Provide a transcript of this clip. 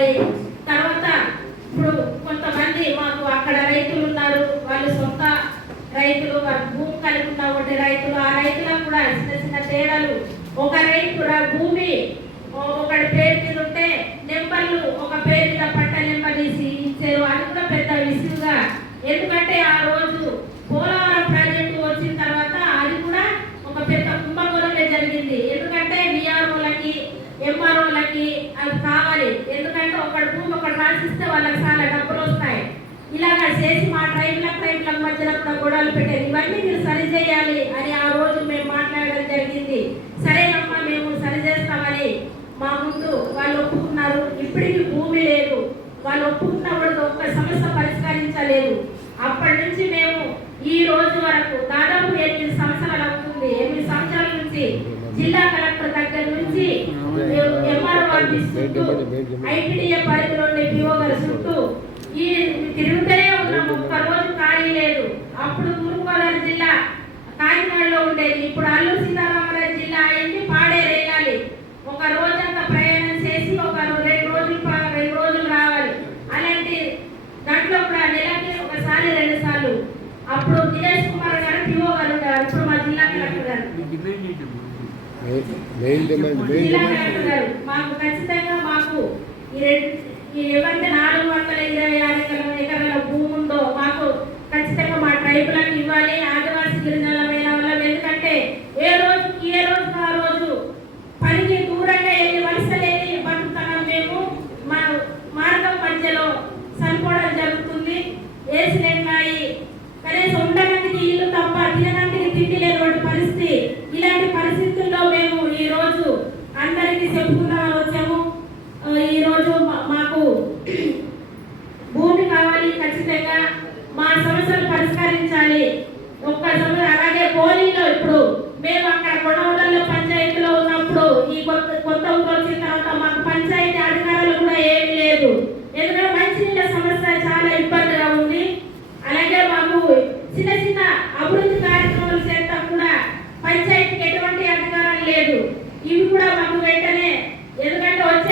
ఉండాలి తర్వాత ఇప్పుడు కొంతమంది మాకు అక్కడ రైతులు ఉన్నారు. వాళ్ళు సొంత రైతులు వారి భూమి కలిగి ఉన్నటువంటి రైతులు. ఆ రైతులకు కూడా చిన్న చిన్న తేడాలు. ఒక రైతు భూమి ఒకటి పేరు మీద ఉంటే నెంబర్లు ఒక పేరు మీద పట్ట నెంబర్ తీసి ఇచ్చారు. అది కూడా పెద్ద విసుగుగా. ఎందుకంటే ఆ రోజు పోలవరం ప్రాజెక్టు వచ్చిన తర్వాత అది కూడా ఒక పెద్ద కుంభకోణమే జరిగింది. ఎందుకంటే విఆర్ఓలకి ఎంఆర్ఓలకి అది కావాలి. ఒకడు భూమి ఒకటి రాసిస్తే వాళ్ళకి చాలా డబ్బులు వస్తాయి. ఇలాగా చేసి మా ట్రైన్ల ట్రైన్ల మధ్యన కూడా గొడవలు పెట్టేది. ఇవన్నీ మీరు సరి చేయాలి అని ఆ రోజు మేము మాట్లాడడం జరిగింది. సరేనమ్మా మేము సరి చేస్తామని మా ముందు వాళ్ళు ఒప్పుకున్నారు. ఇప్పటికీ భూమి లేదు. వాళ్ళు ఒప్పుకున్నప్పుడు ఒక్క సమస్య పరిష్కరించలేదు. అప్పటి నుంచి మేము ఈ రోజు వరకు దాదాపు ఎనిమిది సంవత్సరాలు అవుతుంది. ఎనిమిది సంవత్సరాల నుంచి జిల్లా చుట్టూ ఐటీడీఏ పరిధిలో ఉండే పిఓ గారి చుట్టూ ఈ తిరుగుతూనే ఉన్నాము. ఒక్క రోజు ఖాళీ లేదు. అప్పుడు తూర్పుగోదావరి జిల్లా కాకినాడలో ఉండేది. ఇప్పుడు అల్లూరు సీతారామరాజు జిల్లా అయింది. పాడేరు వెళ్ళాలి ఒక రోజంతా ప్రయాణం చేసి ఒక రెండు రోజులు రెండు రోజులు రావాలి. అలాంటి దాంట్లో కూడా నెలకి ఒకసారి రెండు సార్లు. అప్పుడు దినేష్ కుమార్ గారు పిఓ గారు ఉండేవారు ఇప్పుడు మా జిల్లా కలెక్టర్ గారు. జిల్లా కలెక్టర్ గారు. మాకు ఈ నాలుగు వందల ఇరవై ఆరు ఎకరాల ఎకరాల భూమి ఉందో మాకు ఖచ్చితంగా మా ట్రైబులకు ఇవ్వాలి. ఆదివాసీ గిరిజనుల మీద ఎందుకంటే ఏ రోజు ఏ రోజు ఆ రోజు పనికి దూరంగా వెళ్ళి వలస లేని బతుకుతున్నాం మేము. మా మార్గం మధ్యలో చనిపోవడం జరుగుతుంది. వేసినట్లాయి కనీసం ఉండడానికి ఇల్లు తప్ప తినడానికి తిండి లేనటువంటి పరిస్థితి. ఇలాంటి పరిస్థితుల్లో మేము ఈ రోజు అందరికీ చెప్పుకున్నాం. అవకాశం అలాగే పోలింగ్లో ఇప్పుడు మేము అక్కడ కొనవడంలో పంచాయతీలో ఉన్నప్పుడు ఈ కొత్త కొత్త ఊరు వచ్చిన తర్వాత మాకు పంచాయతీ అధికారులు కూడా ఏమీ లేదు. ఎందుకంటే మంచినీళ్ళ సమస్య చాలా ఇబ్బందిగా ఉంది. అలాగే మాకు చిన్న చిన్న అభివృద్ధి కార్యక్రమాలు చేస్తాం కూడా పంచాయతీకి ఎటువంటి అధికారం లేదు. ఇవి కూడా మాకు వెంటనే ఎందుకంటే వచ్చే